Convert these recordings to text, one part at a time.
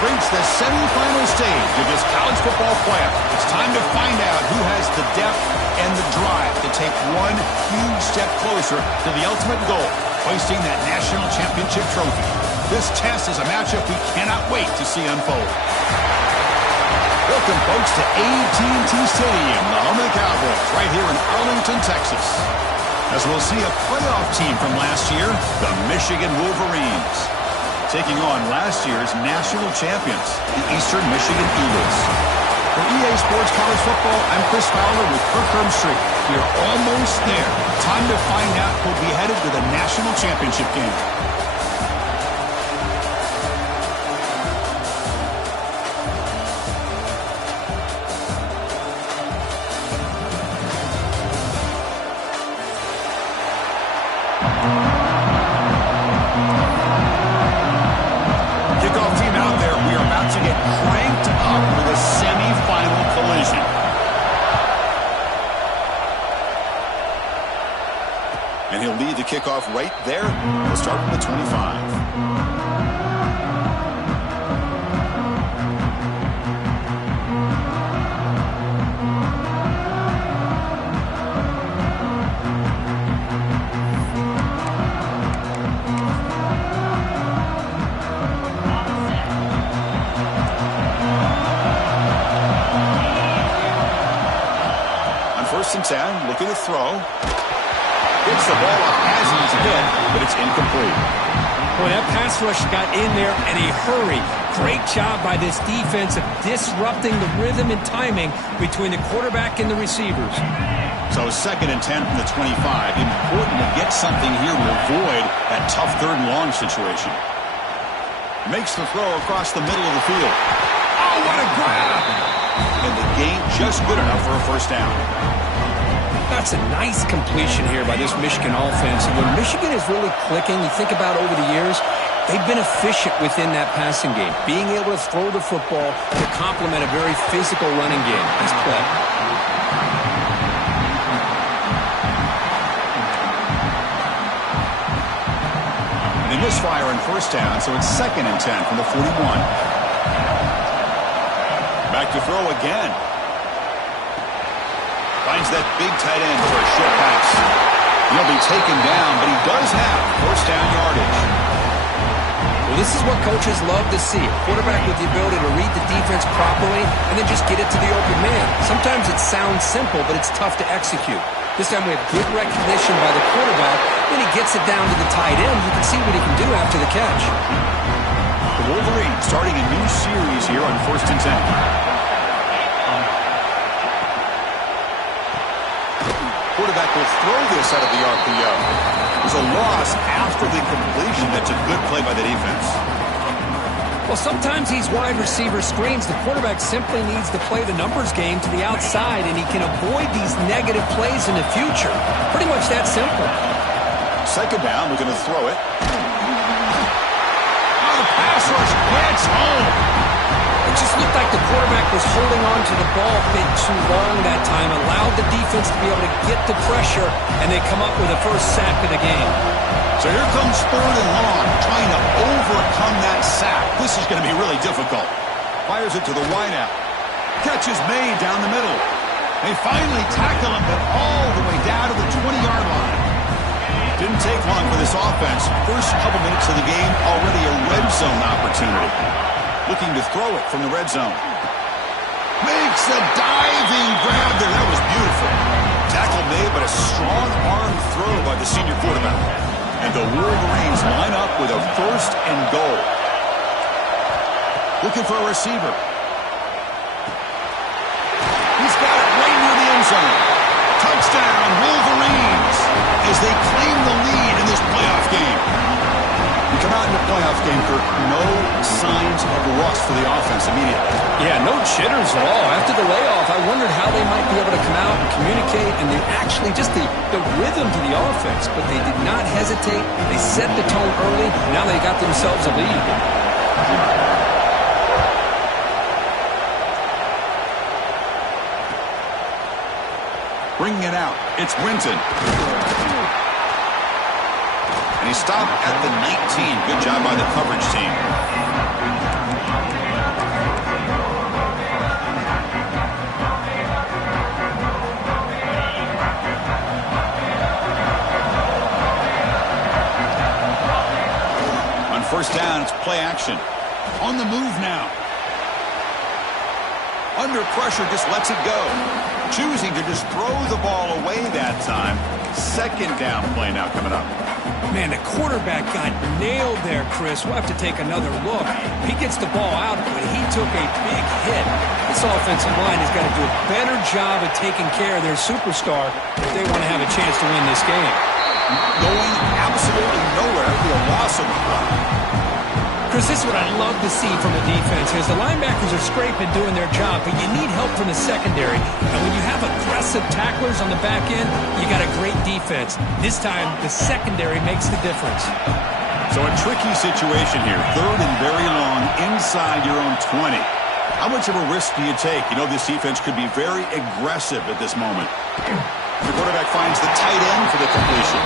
We've reached the semifinal stage of this college football playoff. It's time to find out who has the depth and the drive to take one huge step closer to the ultimate goal, hoisting that national championship trophy. This test is a matchup we cannot wait to see unfold. Welcome, folks, to AT&T Stadium, the home of the Cowboys, right here in Arlington, Texas. As we'll see a playoff team from last year, the Michigan Wolverines, taking on last year's national champions, the Eastern Michigan Eagles. For EA Sports College Football, I'm Chris Fowler with Kirk Herbstreit. We're almost there. Time to find out who'll be headed to the national championship game. And he'll lead the kickoff right there. We'll start from the 25. On 1st and 10, looking to throw. Gets the ball off as he's hit, but it's incomplete. Boy, that pass rush got in there in a hurry. Great job by this defense of disrupting the rhythm and timing between the quarterback and the receivers. So 2nd and 10 from the 25. Important to get something here to avoid that tough 3rd and long situation. Makes the throw across the middle of the field. Oh, what a grab! And the gain just good enough for a 1st down. That's a nice completion here by this Michigan offense. And when Michigan is really clicking, you think about over the years, they've been efficient within that passing game, being able to throw the football to complement a very physical running game. Nice play. They misfire on 1st down, so it's 2nd and 10 from the 41. Back to throw again. Finds that big tight end for a short pass. He'll be taken down, but he does have 1st down yardage. Well, this is what coaches love to see. A quarterback with the ability to read the defense properly and then just get it to the open man. Sometimes it sounds simple, but it's tough to execute. This time we have good recognition by the quarterback. When he gets it down to the tight end, you can see what he can do after the catch. The Wolverines starting a new series here on 1st and 10. Quarterback will throw this out of the RPO. There's a loss after the completion. That's a good play by the defense. Well, sometimes these wide receiver screens, the quarterback simply needs to play the numbers game to the outside, and he can avoid these negative plays in the future. Pretty much that simple. 2nd down, we're going to throw it. Oh, the pass rush gets home. It just looked like the quarterback was holding on to the ball a bit too long that time, allowed the defense to be able to get the pressure, and they come up with a 1st sack of the game. So here comes 3rd and long, trying to overcome that sack. This is going to be really difficult. Fires it to the wideout. Catch is made down the middle. They finally tackle him, but all the way down to the 20-yard line. Didn't take long for this offense. First couple minutes of the game, already a red zone opportunity. Looking to throw it from the red zone. Makes a diving grab there. That was beautiful. Tackle made, but a strong arm throw by the senior quarterback. And the Wolverines line up with a 1st and goal. Looking for a receiver. He's got it right near the end zone. Touchdown, Wolverines, as they claim the lead in this playoff game. We come out in the playoff game, Kirk, no signs of rust for the offense immediately. Yeah, no jitters at all. After the layoff, I wondered how they might be able to come out and communicate, and they actually just the rhythm to the offense, but they did not hesitate. They set the tone early. Now they got themselves a lead. Bringing it out, it's Winton. And he stopped at the 19. Good job by the coverage team. first down, it's play action. On the move now. Under pressure, just lets it go. Choosing to just throw the ball away that time. Second down play now coming up. Man, the quarterback got nailed there, Chris. We'll have to take another look. He gets the ball out, but he took a big hit. This offensive line has got to do a better job of taking care of their superstar if they want to have a chance to win this game. Going absolutely nowhere for a loss of the play. Chris, this is what I love to see from a defense is the linebackers are scraping doing their job, but you need help from the secondary. And when you have aggressive tacklers on the back end, you got a great defense. This time, the secondary makes the difference. So a tricky situation here. Third and very long inside your own 20. How much of a risk do you take? You know this defense could be very aggressive at this moment. The quarterback finds the tight end for the completion.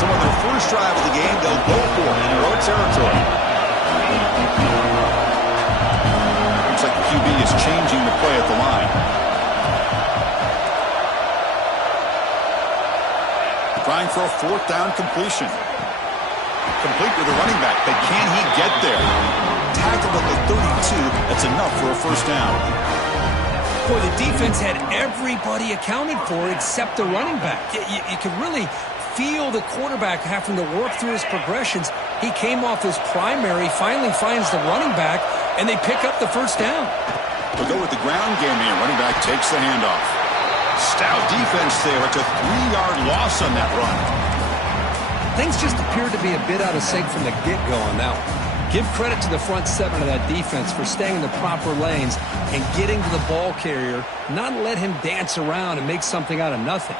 So on their first drive of the game, they'll go for it in their own territory. Looks like the QB is changing the play at the line. Trying for a fourth down completion. Complete with the running back, but can he get there? Tackled at the 32, that's enough for a first down. Boy, the defense had everybody accounted for except the running back. You could really feel the quarterback having to work through his progressions. He came off his primary, finally finds the running back, and they pick up the first down. They'll go with the ground game here. Running back takes the handoff. Stout defense there. It's a 3-yard loss on that run. Things just appeared to be a bit out of sync from the get-go on that one. Give credit to the front seven of that defense for staying in the proper lanes and getting to the ball carrier, not let him dance around and make something out of nothing.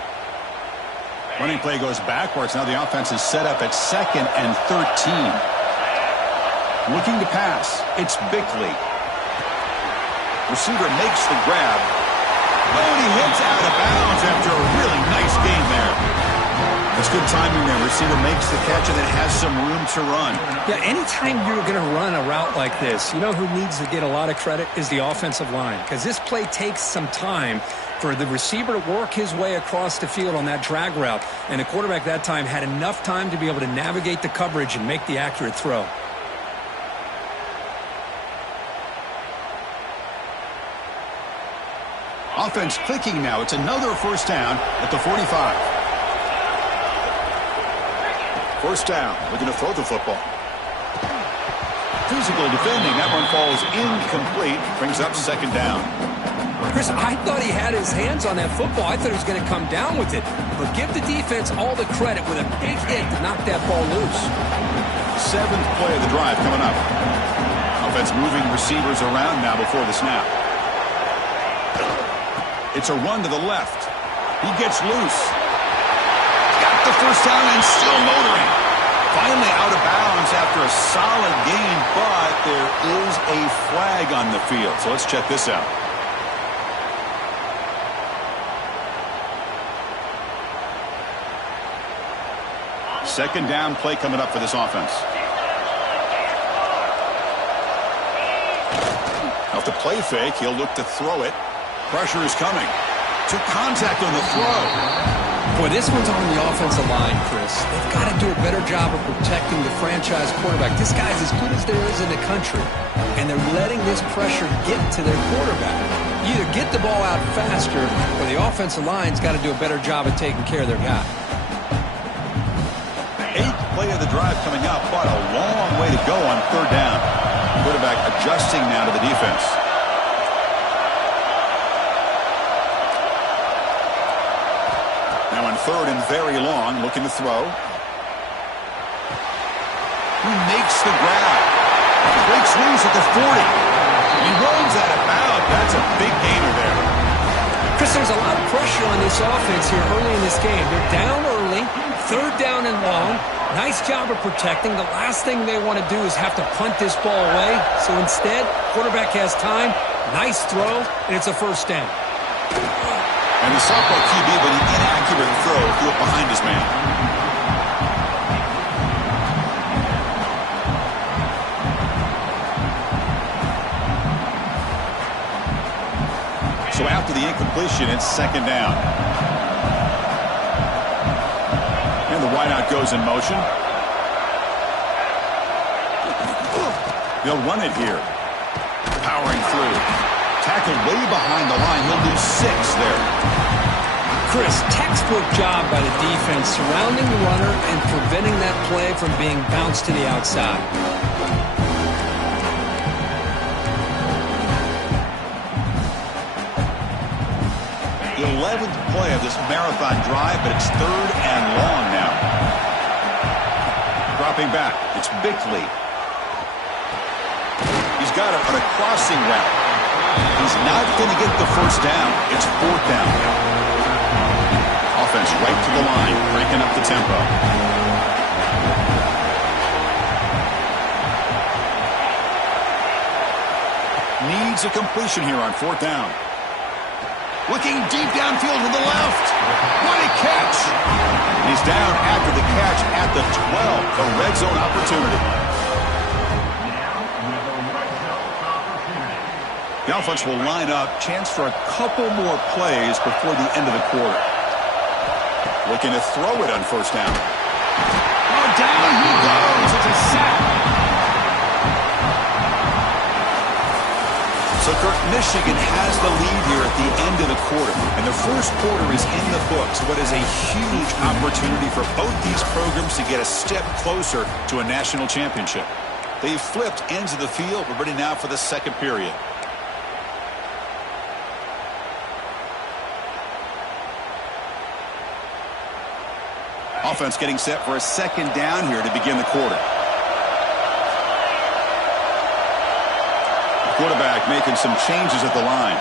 Running play goes backwards. Now the offense is set up at 2nd and 13. Looking to pass. It's Bickley. Receiver makes the grab. Oh, and he hits out of bounds after a really nice game there. That's good timing there. Receiver makes the catch and then has some room to run. Yeah, anytime you're going to run a route like this, you know who needs to get a lot of credit is the offensive line. Because this play takes some time for the receiver to work his way across the field on that drag route. And the quarterback that time had enough time to be able to navigate the coverage and make the accurate throw. Offense clicking now. It's another first down at the 45. First down, looking to throw the football. Physical defending. That one falls incomplete. Brings up second down. Chris, I thought he had his hands on that football. I thought he was going to come down with it. But give the defense all the credit with a big hit to knock that ball loose. 7th play of the drive coming up. Offense moving receivers around now before the snap. It's a run to the left. He gets loose. Got the first down and still motoring. Finally out of bounds after a solid gain, but there is a flag on the field. So let's check this out. Second down play coming up for this offense. Off the play fake, he'll look to throw it. Pressure is coming. Took contact on the throw. Boy, this one's on the offensive line, Chris. They've got to do a better job of protecting the franchise quarterback. This guy's as good as there is in the country, and they're letting this pressure get to their quarterback. You either get the ball out faster, or the offensive line's got to do a better job of taking care of their guy. 8th play of the drive coming up, but a long way to go on third down. Quarterback adjusting now to the defense. Now on third and very long, looking to throw. He makes the grab. Breaks loose at the 40. He rolls out of bounds. That's a big gainer there. Chris, there's a lot of pressure on this offense here early in this game. They're down early, third down and long. Nice job of protecting. The last thing they want to do is have to punt this ball away. So instead, quarterback has time. Nice throw, and it's a first down. And the softball QB with an inaccurate throw threw it behind his man. So after the incompletion, it's second down. And the wideout goes in motion. They'll run it here. Powering through. Tackled way behind the line. He'll lose 6 there. Chris, textbook job by the defense surrounding the runner and preventing that play from being bounced to the outside. The 11th play of this marathon drive, but it's 3rd and long now. Dropping back, it's Bickley. He's got it on a crossing route. He's not going to get the first down. It's 4th down now. Offense right to the line, breaking up the tempo. Needs a completion here on 4th down. Looking deep downfield to the left. What a catch! He's down after the catch at the 12. A red zone opportunity. The offense will line up. Chance for a couple more plays before the end of the quarter. Looking to throw it on 1st down. Oh, down he goes. It's a sack. So, Kirk, Michigan has the lead here at the end of the quarter. And the first quarter is in the books. What is a huge opportunity for both these programs to get a step closer to a national championship. They've flipped ends of the field. We're ready now for the second period. Offense getting set for a 2nd down here to begin the quarter. Quarterback making some changes at the line.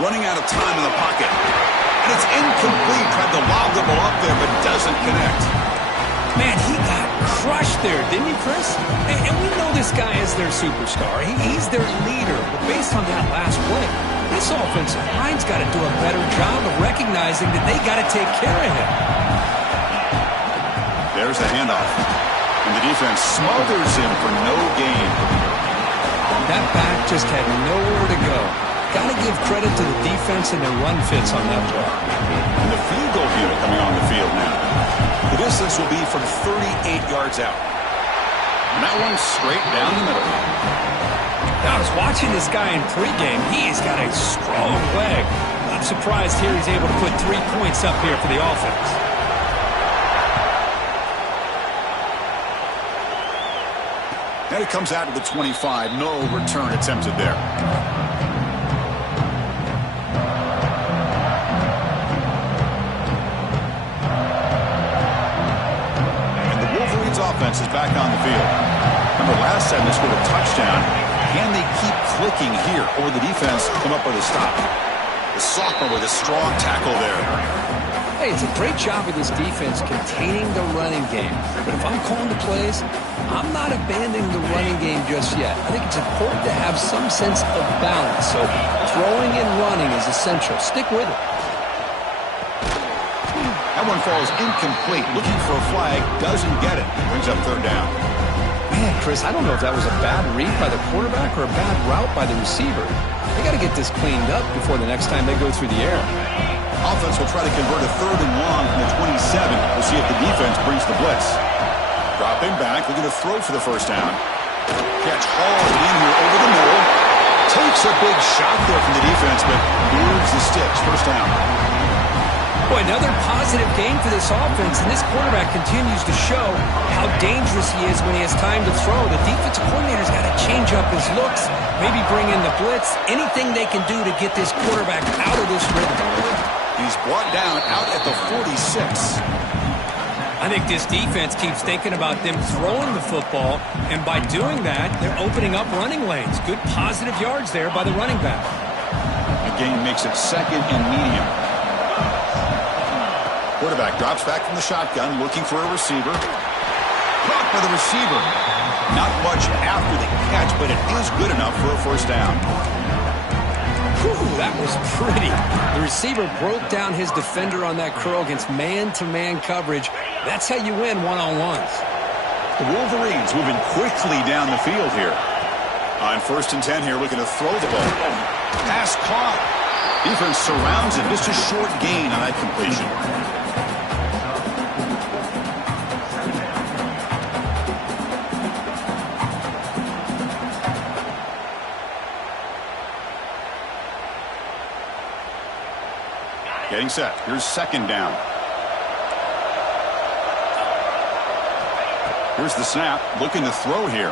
Running out of time in the pocket. And it's incomplete. Tried to lob the ball up there, but doesn't connect. Man, he got crushed there, didn't he, Chris? And we know this guy is their superstar. He's their leader. But based on that last play, this offensive line's got to do a better job of recognizing that they got to take care of him. There's a handoff. And the defense smothers him for no gain. That back just had nowhere to go. Got to give credit to the defense and their run fits on that play. And the field goal unit coming on the field now. The distance will be from 38 yards out. And that one's straight down the middle. Now, I was watching this guy in pregame. He has got a strong leg. I'm surprised here he's able to put 3 points up here for the offense. And it comes out to the 25. No return attempted there. And the Wolverines offense is back on the field. Remember last time they scored a touchdown. Can they keep clicking here? Or will the defense come up with a stop? The sophomore with a strong tackle there. Hey, it's a great job of this defense containing the running game. But if I'm calling the plays, I'm not abandoning the running game just yet. I think it's important to have some sense of balance. So throwing and running is essential. Stick with it. That one falls incomplete. Looking for a flag. Doesn't get it. Brings up 3rd down. Man, Chris, I don't know if that was a bad read by the quarterback or a bad route by the receiver. They got to get this cleaned up before the next time they go through the air. Offense will try to convert a 3rd and long from the 27. We'll see if the defense brings the blitz. Dropping back, looking to throw for the 1st down. Catch hauled in here over the middle. Takes a big shot there from the defense, but moves the sticks. 1st down. Boy, another positive game for this offense, and this quarterback continues to show how dangerous he is when he has time to throw. The defensive coordinator's got to change up his looks, maybe bring in the blitz, anything they can do to get this quarterback out of this rhythm. He's brought down out at the 46. I think this defense keeps thinking about them throwing the football, and by doing that, they're opening up running lanes. Good positive yards there by the running back. The gain makes it 2nd and medium. Quarterback drops back from the shotgun, looking for a receiver. Caught by the receiver. Not much after the catch, but it is good enough for a 1st down. Whew, that was pretty. The receiver broke down his defender on that curl against man-to-man coverage. That's how you win one-on-ones. The Wolverines moving quickly down the field here. On 1st and 10 here, looking to throw the ball. Pass caught. Defense surrounds it. Just a short gain on that completion. Getting set. Here's second down. Here's the snap. Looking to throw here.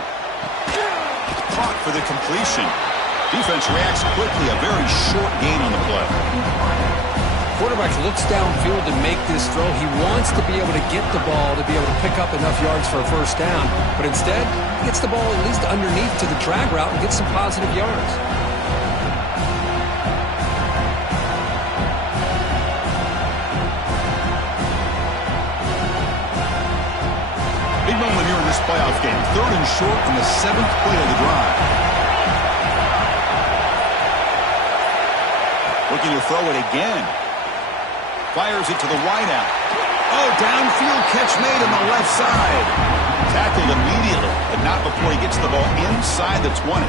Caught for the completion. Defense reacts quickly. A very short gain on the play. Quarterback looks downfield to make this throw. He wants to be able to get the ball to be able to pick up enough yards for a first down. But instead, he gets the ball at least underneath to the drag route and gets some positive yards. Big moment here in this playoff game. 3rd and short on the 7th play of the drive. Looking to throw it again. Fires it to the wideout. Oh, downfield catch made on the left side. Tackled immediately, but not before he gets the ball inside the 20.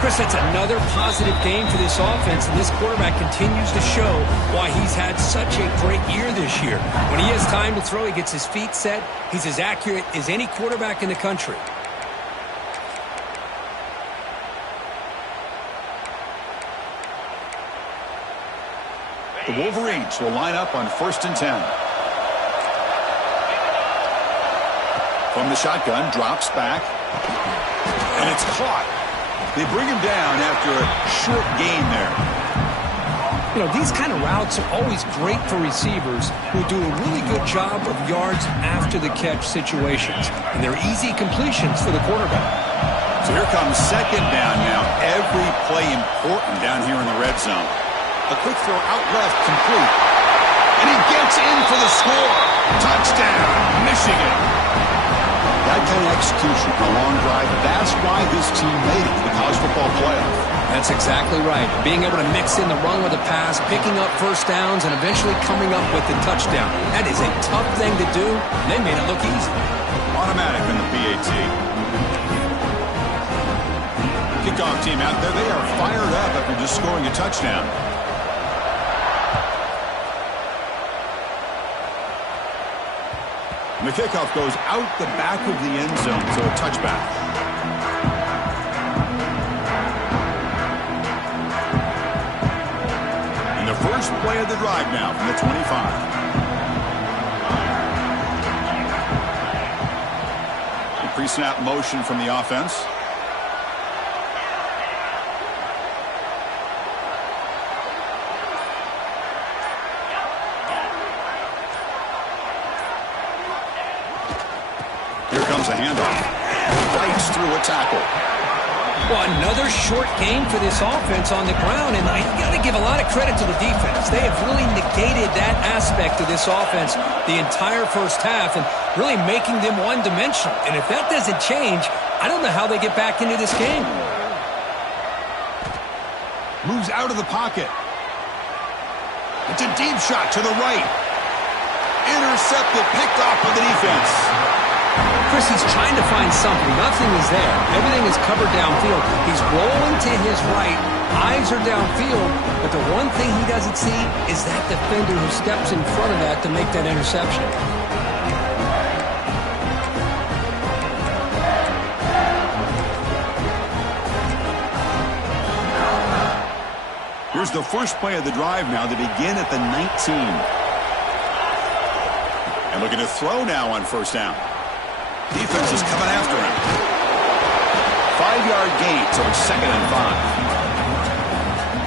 Chris, that's another positive game for this offense, and this quarterback continues to show why he's had such a great year this year. When he has time to throw, he gets his feet set. He's as accurate as any quarterback in the country. The Wolverines will line up on 1st and 10. From the shotgun, drops back. And it's caught. They bring him down after a short gain there. You know, these kind of routes are always great for receivers who do a really good job of yards after the catch situations. And they're easy completions for the quarterback. So here comes second down now. Every play important down here in the red zone. A quick throw out left, complete. And he gets in for the score. Touchdown, Michigan. That kind of execution for a long drive, that's why this team made it to the college football playoff. That's exactly right. Being able to mix in the run with the pass, picking up first downs, and eventually coming up with the touchdown. That is a tough thing to do, and they made it look easy. Automatic in the PAT. Kickoff team out there, they are fired up after just scoring a touchdown. And the kickoff goes out the back of the end zone, so a touchback. And the first play of the drive now from the 25. The pre-snap motion from the offense. A handoff. Fights through a tackle. Well, another short game for this offense on the ground, and you got to give a lot of credit to the defense. They have really negated that aspect of this offense the entire first half and really making them one-dimensional. And if that doesn't change, I don't know how they get back into this game. Moves out of the pocket. It's a deep shot to the right. Intercepted, picked off by the defense. Chris, he's trying to find something. Nothing is there. Everything is covered downfield. He's rolling to his right. Eyes are downfield. But the one thing he doesn't see is that defender who steps in front of that to make that interception. Here's the first play of the drive now. They begin at the 19. And looking to throw now on first down. Defense is coming after him. 5-yard gain, so it's 2nd and 5.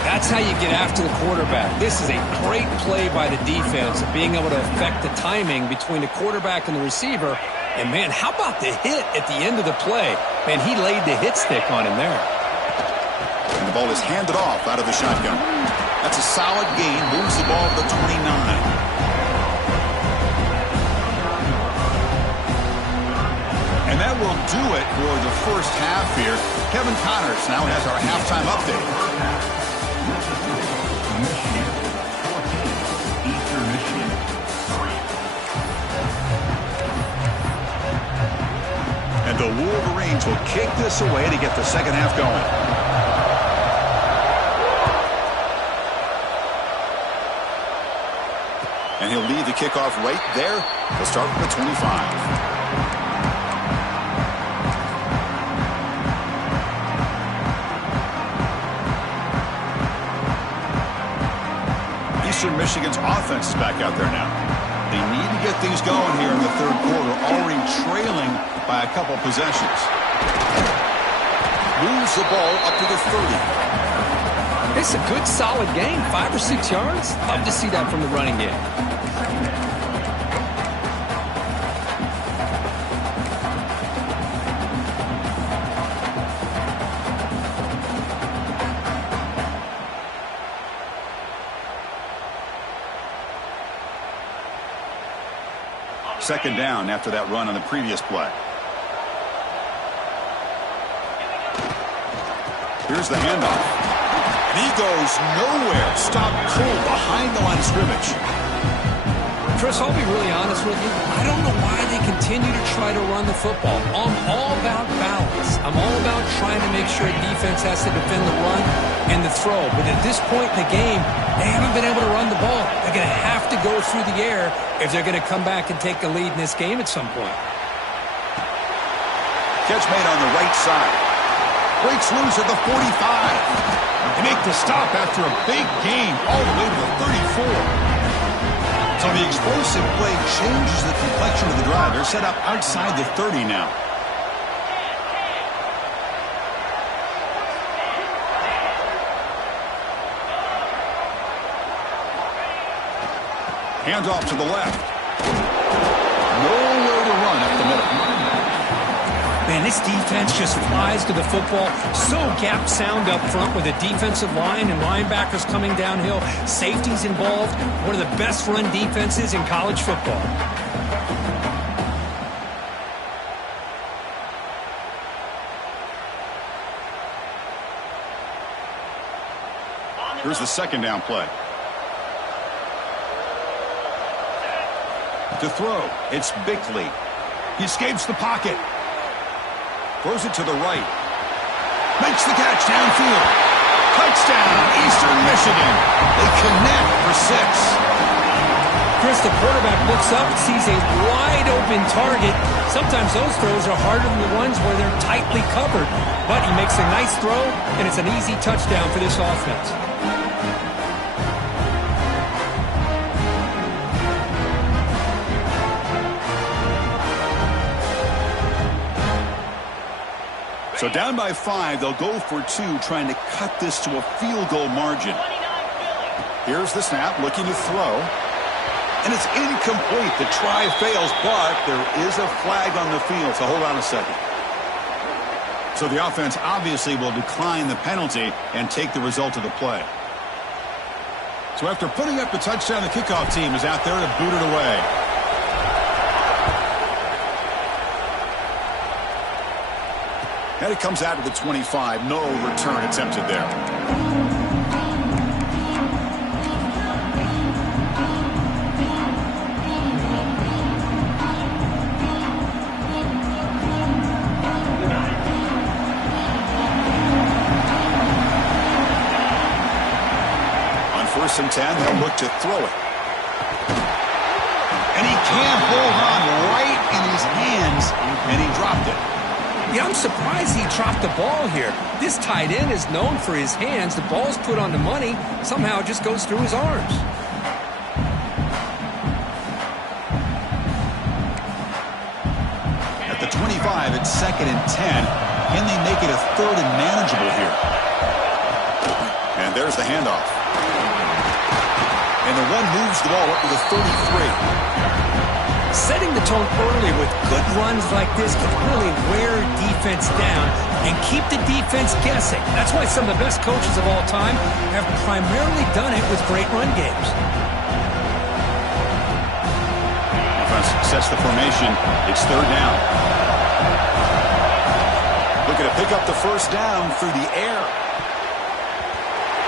That's how you get after the quarterback. This is a great play by the defense of being able to affect the timing between the quarterback and the receiver. And, man, how about the hit at the end of the play? Man, he laid the hit stick on him there. And the ball is handed off out of the shotgun. That's a solid gain. Moves the ball to the 29. And that will do it for the first half here. Kevin Connors now has our halftime update. And the Wolverines will kick this away to get the second half going. And he'll lead the kickoff right there. He'll start with the 25. Michigan's offense is back out there now. They need to get things going here in the third quarter, already trailing by a couple possessions. Moves the ball up to the 30. It's a good, solid game. 5 or 6 yards. Love to see that from the running game. Second down after that run on the previous play. Here's the handoff. And he goes nowhere. Stopped cold behind the line of scrimmage. Chris, I'll be really honest with you. I don't know why they continue to try to run the football. I'm all about balance. I'm all about trying to make sure defense has to defend the run and the throw. But at this point in the game, they haven't been able to run the ball. They're going to have to go through the air if they're going to come back and take the lead in this game at some point. Catch made on the right side. Breaks loose at the 45. They make the stop after a big gain all the way to the 34. So the explosive play changes the complexion of the drive. They're set up outside the 30 now. Hands off to the left. Nowhere to run up the middle. Man, this defense just flies to the football. So gap sound up front with a defensive line and linebackers coming downhill. Safeties involved. One of the best run defenses in college football. Here's the second down play. To throw, it's Bickley. He escapes the pocket. Throws it to the right. Makes the catch downfield. Touchdown, Eastern Michigan. They connect for 6. Chris, the quarterback looks up, sees a wide-open target. Sometimes those throws are harder than the ones where they're tightly covered. But he makes a nice throw, and it's an easy touchdown for this offense. So down by 5, they'll go for 2, trying to cut this to a field goal margin. Here's the snap, looking to throw. And it's incomplete. The try fails, but there is a flag on the field, so hold on a second. So the offense obviously will decline the penalty and take the result of the play. So after putting up the touchdown, the kickoff team is out there to boot it away. And it comes out to the 25. No return attempted there. On 1st and 10, they'll look to throw it. And he can't hold on right in his hands, and he dropped it. Yeah, I'm surprised he dropped the ball here. This tight end is known for his hands. The ball's put on the money. Somehow it just goes through his arms. At the 25, it's 2nd and 10. Can they make it a 3rd and manageable here? And there's the handoff. And the run moves the ball up to the 33. Setting the tone early with good runs like this can really wear defense down and keep the defense guessing. That's why some of the best coaches of all time have primarily done it with great run games. Offense sets the formation. It's 3rd down. Looking to pick up the 1st down through the air.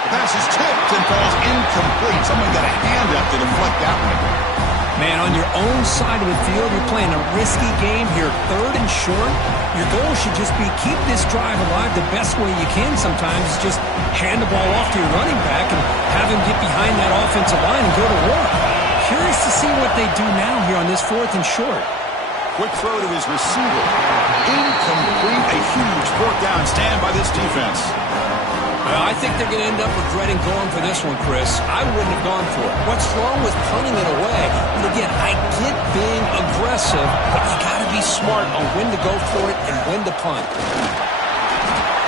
The pass is tipped and falls incomplete. Someone got a hand up to deflect that one. Man, on your own side of the field, you're playing a risky game here, 3rd and short. Your goal should just be keep this drive alive the best way you can sometimes is just hand the ball off to your running back and have him get behind that offensive line and go to work. Curious to see what they do now here on this 4th and short. Quick throw to his receiver. Incomplete. A huge 4th down stand by this defense. Well, I think they're going to end up regretting going for this one, Chris. I wouldn't have gone for it. What's wrong with punting it away? And again, I get being aggressive, but you got to be smart on when to go for it and when to punt.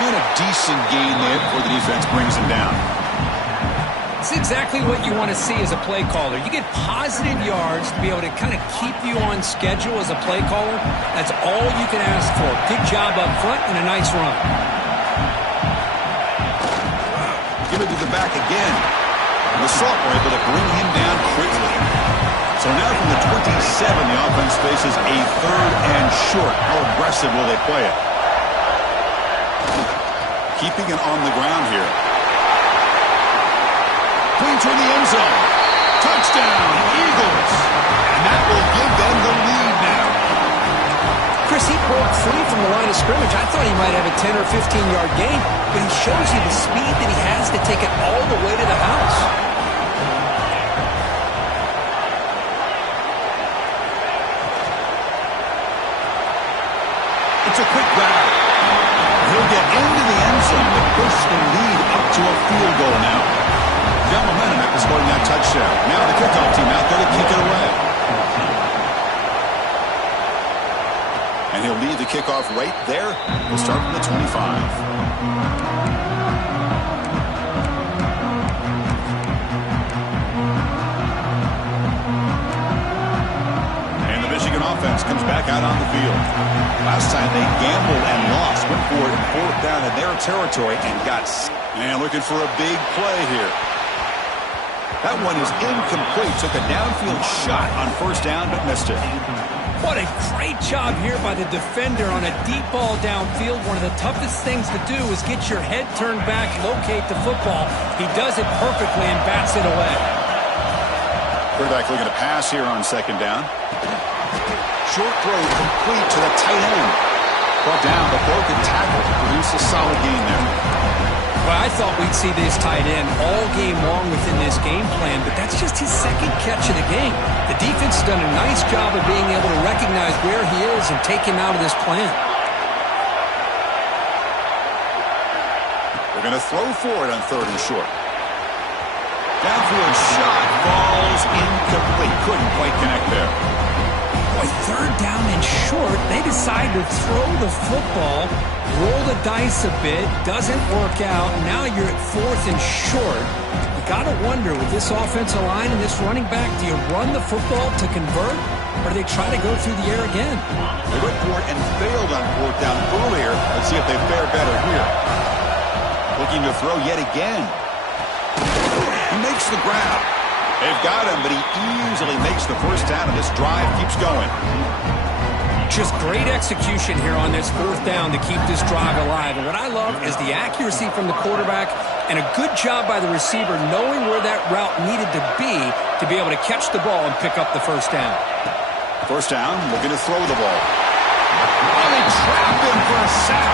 And a decent gain there before the defense brings him down. It's exactly what you want to see as a play caller. You get positive yards to be able to kind of keep you on schedule as a play caller. That's all you can ask for. Good job up front and a nice run. Give it to the back again. The Salt were able to bring him down quickly. So now from the 27, the offense faces a 3rd and short. How aggressive will they play it? Keeping it on the ground here. Clean toward the end zone. Touchdown, Eagles. And that will give them the lead now. Chris, he broke free from the line of scrimmage. I thought he might have a 10 or 15-yard gain, but he shows you the speed that he has to take it all the way to the house. It's a quick grab. He'll get into the end zone to push the lead up to a field goal now. Got momentum after scoring that touchdown. Now the kickoff team out there to kick it away. And he'll lead the kickoff right there. We'll start from the 25. Offense comes back out on the field. Last time they gambled and lost. Went for it 4th down in their territory and got... And looking for a big play here. That one is incomplete. Took a downfield shot on 1st down but missed it. What a great job here by the defender on a deep ball downfield. One of the toughest things to do is get your head turned back, locate the football. He does it perfectly and bats it away. Quarterback looking to pass here on 2nd down. Short throw complete to the tight end. Brought down, but broken tackle. Produced a solid gain there. Well, I thought we'd see this tight end all game long within this game plan, but that's just his 2nd catch of the game. The defense has done a nice job of being able to recognize where he is and take him out of this plan. They're going to throw for it on 3rd and short. Downfield shot falls incomplete. Couldn't quite connect there. Boy, 3rd down and short. They decide to throw the football, roll the dice a bit, doesn't work out. Now you're at 4th and short. You got to wonder, with this offensive line and this running back, do you run the football to convert, or do they try to go through the air again? They went for it and failed on 4th down earlier. Let's see if they fare better here. Looking to throw yet again. He makes the grab. They've got him, but he easily makes the 1st down, and this drive keeps going. Just great execution here on this 4th down to keep this drive alive. And what I love is the accuracy from the quarterback and a good job by the receiver knowing where that route needed to be able to catch the ball and pick up the 1st down. 1st down, looking to throw the ball. Oh, they trapped him for a sack.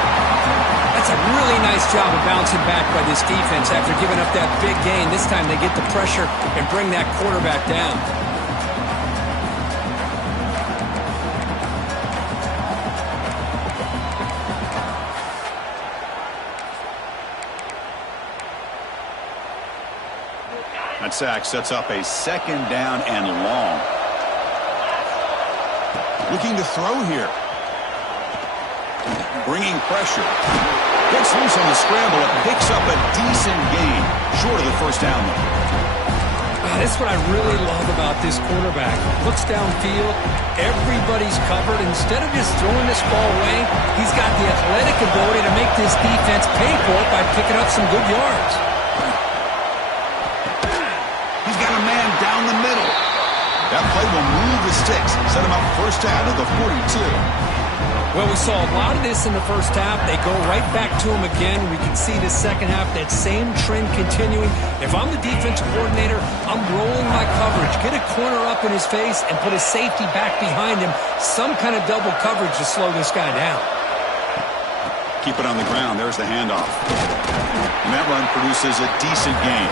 That's a really nice job of bouncing back by this defense after giving up that big gain. This time they get the pressure and bring that quarterback down. That sack sets up a 2nd down and long. Looking to throw here. Bringing pressure. Gets loose on the scramble. It picks up a decent gain. Short of the 1st down, though. That's what I really love about this quarterback. Looks downfield. Everybody's covered. Instead of just throwing this ball away, he's got the athletic ability to make this defense pay for it by picking up some good yards. He's got a man down the middle. That play will move the sticks. Set him up 1st down at the 42. Well, we saw a lot of this in the 1st half. They go right back to him again. We can see the 2nd half, that same trend continuing. If I'm the defensive coordinator, I'm rolling my coverage. Get a corner up in his face and put a safety back behind him. Some kind of double coverage to slow this guy down. Keep it on the ground. There's the handoff. And that run produces a decent gain.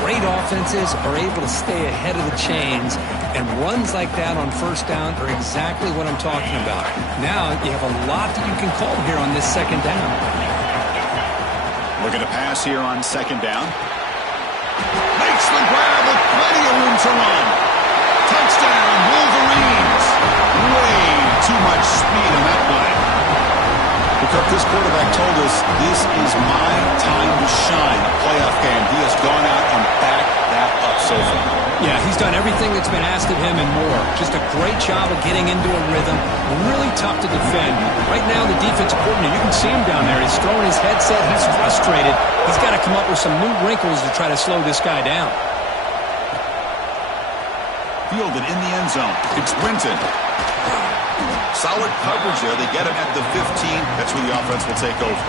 Great offenses are able to stay ahead of the chains, and runs like that on 1st down are exactly what I'm talking about. Now you have a lot that you can call here on this 2nd down. Looking to pass here on second down. Makes the grab with plenty of room to run. Touchdown, Wolverines. Way too much speed on that play. Because this quarterback told us this is my time to shine. A playoff game. He has gone out and backed that up so far. Yeah, he's done everything that's been asked of him and more. Just a great job of getting into a rhythm. Really tough to defend. Right now, the defensive coordinator, you can see him down there. He's throwing his headset. He's frustrated. He's got to come up with some new wrinkles to try to slow this guy down. Fielded in the end zone. It's Brinton. Solid coverage there. They get him at the 15. That's where the offense will take over.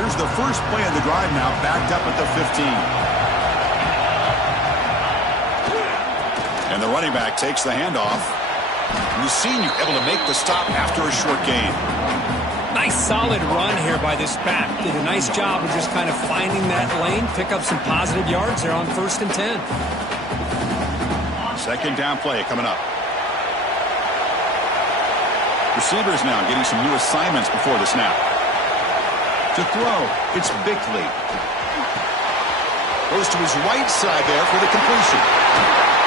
Here's the first play of the drive now, backed up at the 15. And the running back takes the handoff. And the senior able to make the stop after a short gain. Nice solid run here by this back. Did a nice job of just kind of finding that lane, pick up some positive yards there on 1st and 10. Second down play coming up. Receivers now getting some new assignments before the snap. To throw, it's Bickley. Goes to his right side there for the completion.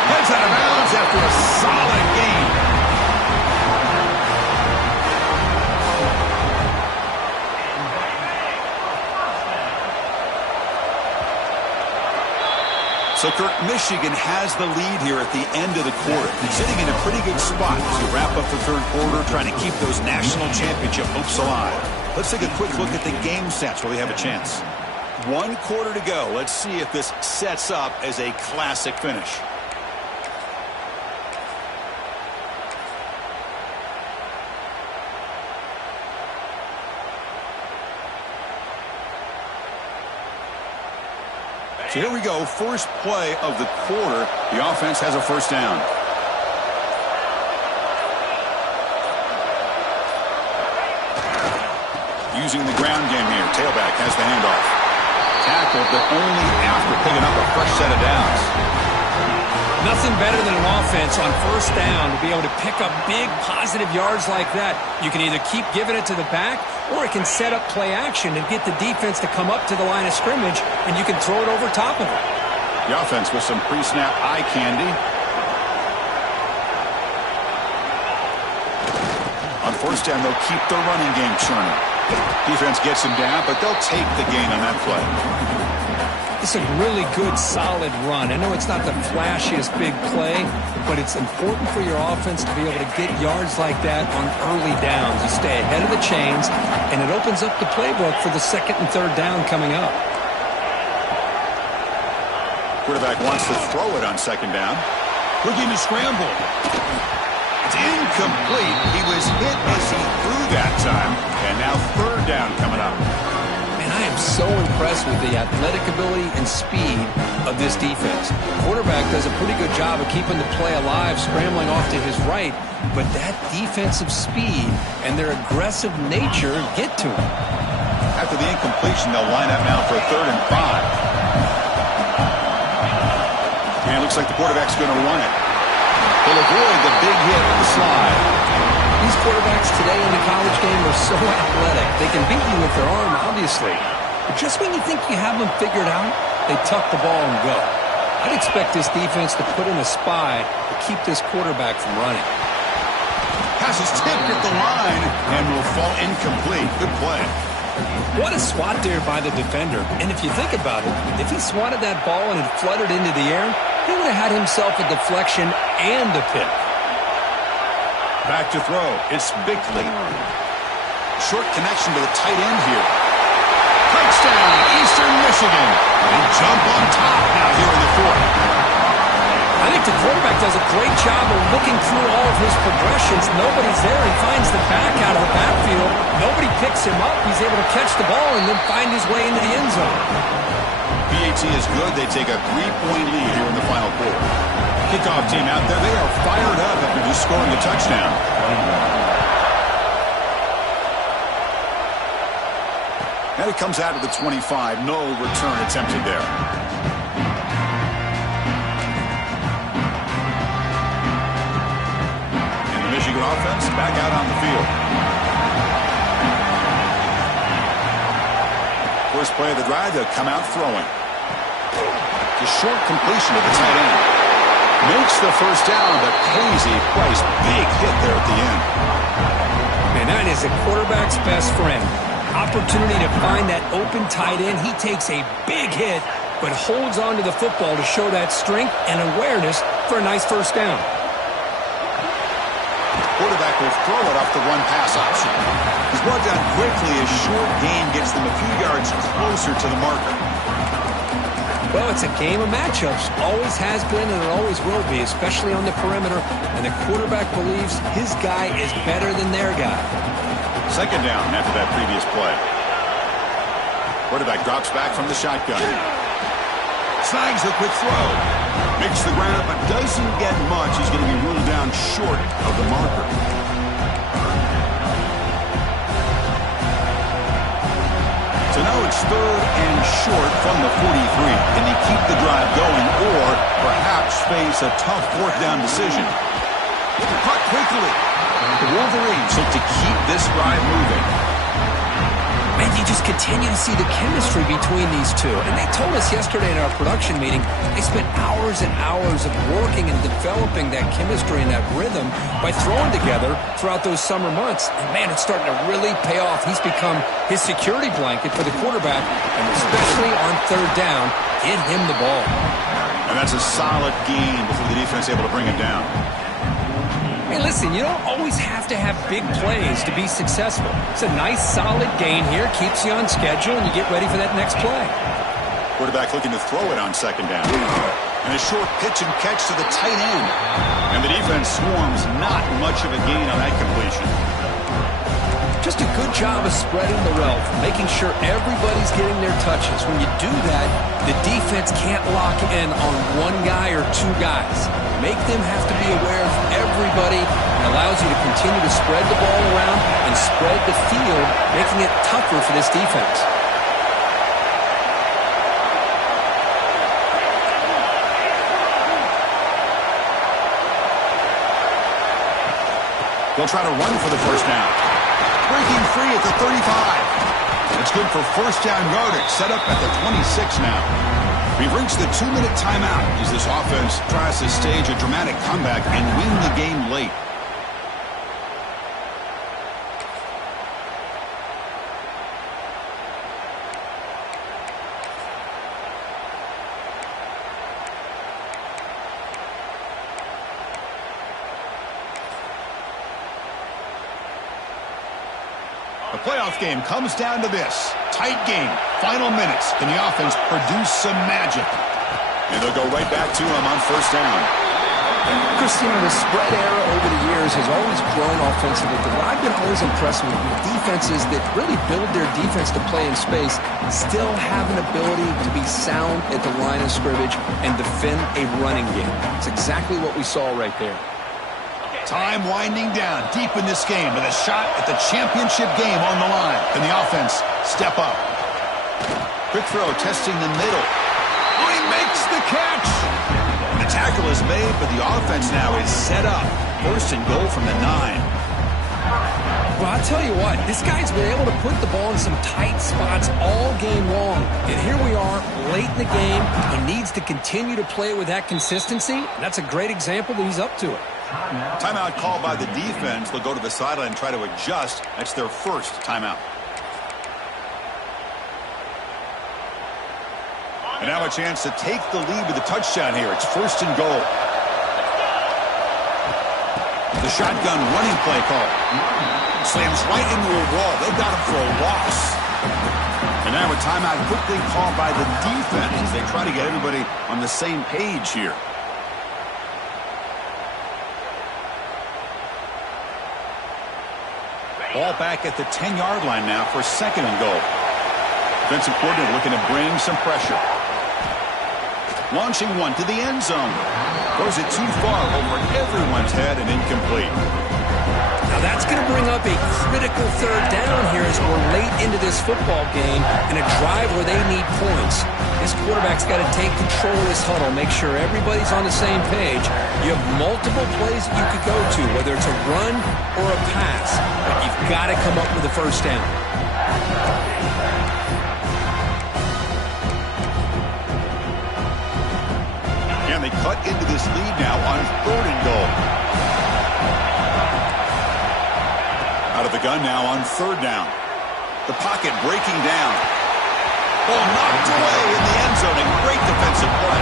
Heads out of bounds after a solid gain. So, Kirk, Michigan has the lead here at the end of the quarter. Sitting in a pretty good spot as you wrap up the third quarter, trying to keep those national championship hopes alive. Let's take a quick look at the game sets where we have a chance. 1 quarter to go. Let's see if this sets up as a classic finish. So here we go, first play of the quarter. The offense has a first down. Using the ground game here. Tailback has the handoff. Tackled, but only after picking up a fresh set of downs. Nothing better than an offense on first down to be able to pick up big positive yards like that. You can either keep giving it to the back, or it can set up play action and get the defense to come up to the line of scrimmage, and you can throw it over top of it. The offense with some pre-snap eye candy. On first down, they'll keep the running game churning. Defense gets him down, but they'll take the gain on that play. It's a really good, solid run. I know it's not the flashiest big play, but it's important for your offense to be able to get yards like that on early downs. You stay ahead of the chains, and it opens up the playbook for the second and third down coming up. Quarterback wants to throw it on second down. Looking to scramble. It's incomplete. He was hit as he threw that time. And now third down coming up. And I am so impressed with the athletic ability and speed of this defense. The quarterback does a pretty good job of keeping the play alive, scrambling off to his right. But that defensive speed and their aggressive nature get to him. After the incompletion, they'll line up now for a 3rd and 5. And it looks like the quarterback's going to run it. They'll avoid the big hit with the slide. These quarterbacks today in the college game are so athletic. They can beat you with their arm, obviously. But just when you think you have them figured out, they tuck the ball and go. I'd expect this defense to put in a spy to keep this quarterback from running. Pass is tipped at the line and will fall incomplete. Good play. What a swat there by the defender. And if you think about it, if he swatted that ball and it fluttered into the air, he would have had himself a deflection and a pick. Back to throw. It's Bickley. Short connection to the tight end here. Touchdown, Eastern Michigan. They jump on top now here in the 4th. I think the quarterback does a great job of looking through all of his progressions. Nobody's there. He finds the back out of the backfield. Nobody picks him up. He's able to catch the ball and then find his way into the end zone. PAT is good. They take a 3-point lead here in the final quarter. Kickoff team out there. They are fired up after just scoring a touchdown. And it comes out of the 25. No return attempted there. And the Michigan offense back out on the field. First play of the drive, they'll come out throwing. The short completion of the tight end. Makes the first down, but pays a price. Big hit there at the end. Man, that is a quarterback's best friend. Opportunity to find that open tight end. He takes a big hit, but holds on to the football to show that strength and awareness for a nice first down. Quarterback will throw it off the one-pass option. He's brought down quickly. A short gain gets them a few yards closer to the marker. Well, it's a game of matchups. Always has been and it always will be, especially on the perimeter. And the quarterback believes his guy is better than their guy. Second down after that previous play. Quarterback drops back from the shotgun. Snags the quick throw. Makes the ground, but doesn't get much. He's going to be ruled down short of the marker. So now it's third and short from the 43. Can they keep the drive going or perhaps face a tough fourth down decision? Caught quickly. The Wolverines look to keep this drive moving. And you just continue to see the chemistry between these two. And they told us yesterday in our production meeting, they spent hours and hours of working and developing that chemistry and that rhythm by throwing together throughout those summer months. And, man, it's starting to really pay off. He's become his security blanket for the quarterback, and especially on third down, get him the ball. And that's a solid gain before the defense is able to bring it down. Hey, listen, you don't always have to have big plays to be successful. It's a nice, solid gain here. Keeps you on schedule, and you get ready for that next play. Quarterback looking to throw it on second down. And a short pitch and catch to the tight end. And the defense swarms. Not much of a gain on that completion. Just a good job of spreading the wealth, making sure everybody's getting their touches. When you do that, the defense can't lock in on one guy or two guys. Make them have to be aware of everybody, and allows you to continue to spread the ball around and spread the field, making it tougher for this defense. They'll try to run for the first down. Breaking free at the 35. It's good for first down yardage. Set up at the 26 now. We've reached the 2-minute timeout as this offense tries to stage a dramatic comeback and win the game late. The playoff game comes down to this. Tight game. Final minutes. Can the offense produce some magic? And they'll go right back to him on first down. Christian, the spread era over the years has always grown offensively. But I've been always impressed with defenses that really build their defense to play in space, still have an ability to be sound at the line of scrimmage and defend a running game. It's exactly what we saw right there. Time winding down deep in this game with a shot at the championship game on the line. Can the offense step up? Quick throw testing the middle. Oh, he makes the catch. The tackle is made, but the offense now is set up. First and goal from the 9. Well, I'll tell you what, this guy's been able to put the ball in some tight spots all game long. And here we are, late in the game. He needs to continue to play with that consistency. That's a great example that he's up to it. Timeout called by the defense. They'll go to the sideline and try to adjust. That's their first timeout. And now a chance to take the lead with a touchdown here. It's first and goal. The shotgun running play call. Slams right into a wall. They've got him for a loss. And now a timeout quickly called by the defense as they try to get everybody on the same page here. Ball back at the 10-yard line now for second and goal. Defensive coordinator looking to bring some pressure. Launching one to the end zone. Throws it too far over everyone's head and incomplete. Now that's going to bring up a critical third down here as we're late into this football game in a drive where they need points. This quarterback's got to take control of this huddle, make sure everybody's on the same page. You have multiple plays that you could go to, whether it's a run or a pass, but you've got to come up with a first down. And they cut into this lead now on 3rd and goal. Out of the gun now on 3rd down. The pocket breaking down. Ball knocked away in the end zone. A great defensive play.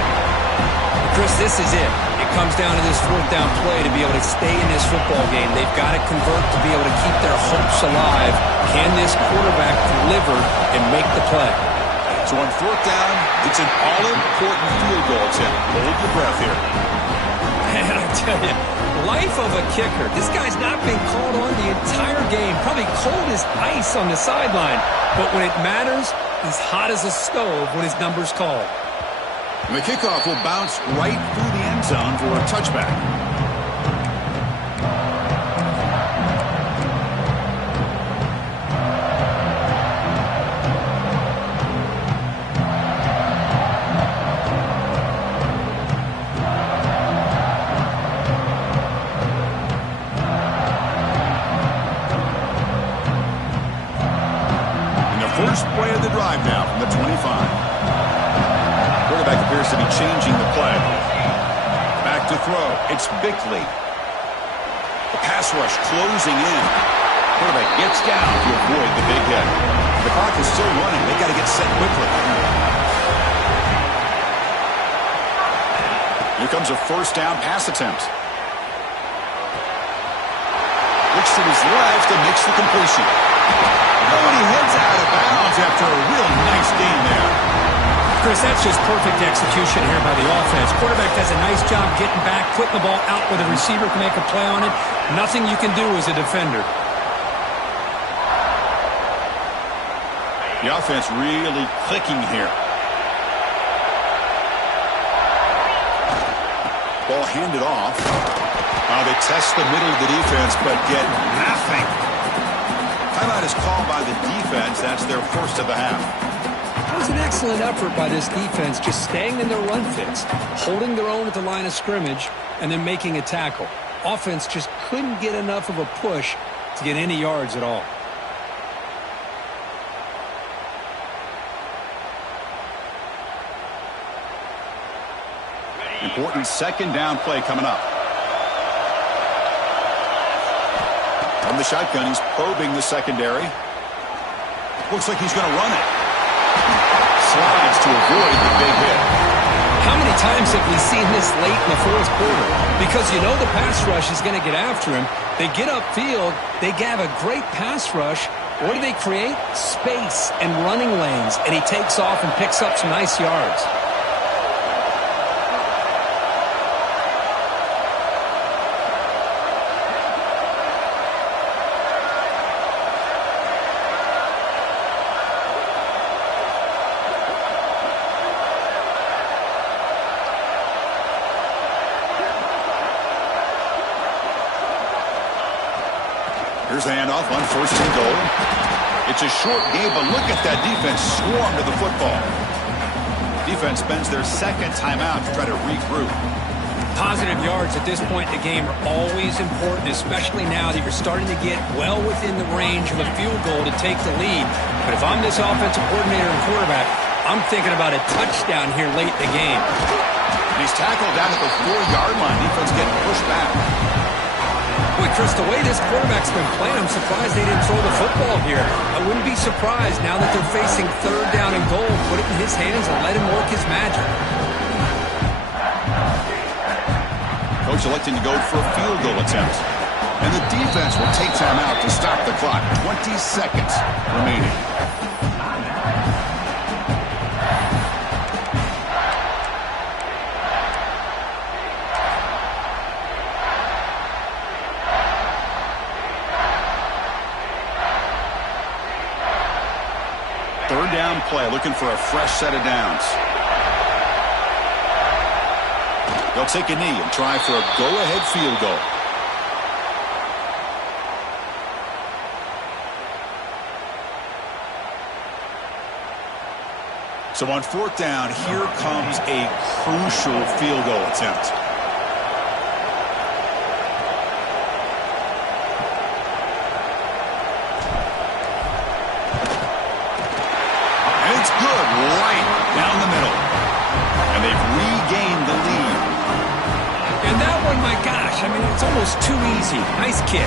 Chris, this is it. It comes down to this 4th down play to be able to stay in this football game. They've got to convert to be able to keep their hopes alive. Can this quarterback deliver and make the play? So on 4th down, it's an all-important field goal attempt. Hold your breath here. Man, I tell you, life of a kicker. This guy's not been called on the entire game. Probably cold as ice on the sideline. But when it matters, he's hot as a stove when his number's called. And the kickoff will bounce right through the end zone for a touchback. First play of the drive now from the 25. Quarterback appears to be changing the play. Back to throw. It's Bickley. The pass rush closing in. Quarterback gets down to avoid the big hit. The clock is still running. They got to get set quickly. Here comes a 1st down pass attempt. Looks to his left and makes the completion. Oh, and he heads out of bounds after a real nice gain there. Chris, that's just perfect execution here by the offense. Quarterback does a nice job getting back, putting the ball out where the receiver can make a play on it. Nothing you can do as a defender. The offense really clicking here. Ball handed off. They test the middle of the defense, but get nothing. Timeout is called by the defense. That's their first of the half. That was an excellent effort by this defense, just staying in their run fits, holding their own at the line of scrimmage, and then making a tackle. Offense just couldn't get enough of a push to get any yards at all. Important 2nd down play coming up. From the shotgun, he's probing the secondary. Looks like he's going to run it. Slides to avoid the big hit. How many times have we seen this late in the 4th quarter? Because you know the pass rush is going to get after him. They get upfield. They have a great pass rush. What do they create? Space and running lanes. And he takes off and picks up some nice yards. Here's the handoff on 1st and goal. It's a short game, but look at that defense swarm to the football. Defense spends their 2nd timeout to try to regroup. Positive yards at this point in the game are always important, especially now that you're starting to get well within the range of a field goal to take the lead. But if I'm this offensive coordinator and quarterback, I'm thinking about a touchdown here late in the game. He's tackled down at the 4-yard line. Defense getting pushed back. Boy, Chris, the way this quarterback's been playing, I'm surprised they didn't throw the football here. I wouldn't be surprised now that they're facing 3rd down and goal. Put it in his hands and let him work his magic. Coach electing to go for a field goal attempt. And the defense will take time out to stop the clock. 20 seconds remaining. Third down play, looking for a fresh set of downs. They'll take a knee and try for a go-ahead field goal. So on fourth down, here comes a crucial field goal attempt. And it's good right down the middle. And they've regained the lead. And that one, my gosh, I mean, it's almost too easy. Nice kick.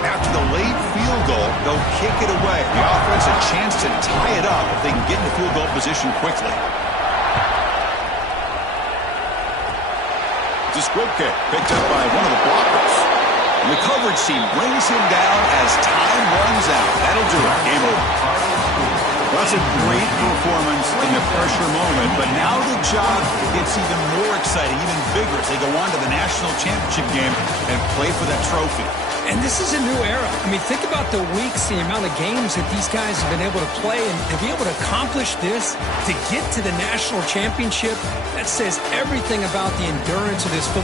After the late field goal, they'll kick it away. The offense a chance to tie it up if they can get into field goal position quickly. It's a squib kick picked up by one of the blockers. And the coverage team brings him down as time runs out. That'll do it. Game over. Well, that's a great performance in the pressure moment, but now the job gets even more exciting, even bigger as they go on to the national championship game and play for that trophy. And this is a new era. I mean, think about the weeks, the amount of games that these guys have been able to play, and to be able to accomplish this, to get to the national championship, that says everything about the endurance of this football.